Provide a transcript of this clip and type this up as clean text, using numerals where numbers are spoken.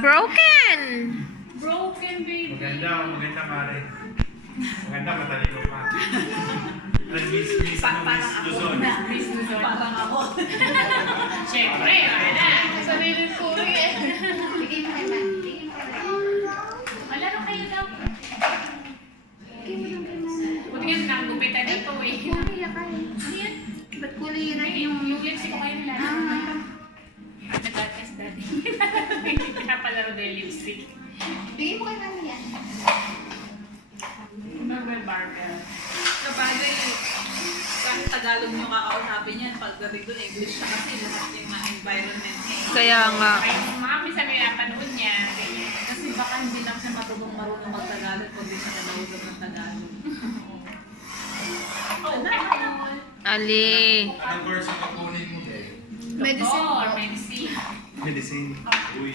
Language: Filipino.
Broken! Broken, baby. Maganda, Mare. Maganda, matalino pa. Miss Luzon. Miss Luzon. Parang ako. Siyempre, wala. Sarili ko eh. Bigay mo kay Man. Bigay mo kay Man. Malaro kayo daw. Bigay mo lang kay Man. Buti nga nakagupitan na ito eh. Kulay ka eh. Ano yan? Ba't kulay red Ay, yung... yung lipstick ko ngayon nila. Nag-podcast dati. Pinapalaro na yung lipstick. Bigay mo kay Man yan. Normal barbell. Kapagay, kahit Tagalog nyo kakausapin yan, pagdating doon, English siya kasi lahat yung mga environment niya. Kaya nga. Ay, mga minsan may napanood niya. Ganyan. Kasi baka hindi lang siya matulong marunong mag-Tagalog kung di siya nanausap ng Tagalog. Ali. Anong course yung kukunin mo? Medicine Or po. medicine. Medicine. Uy.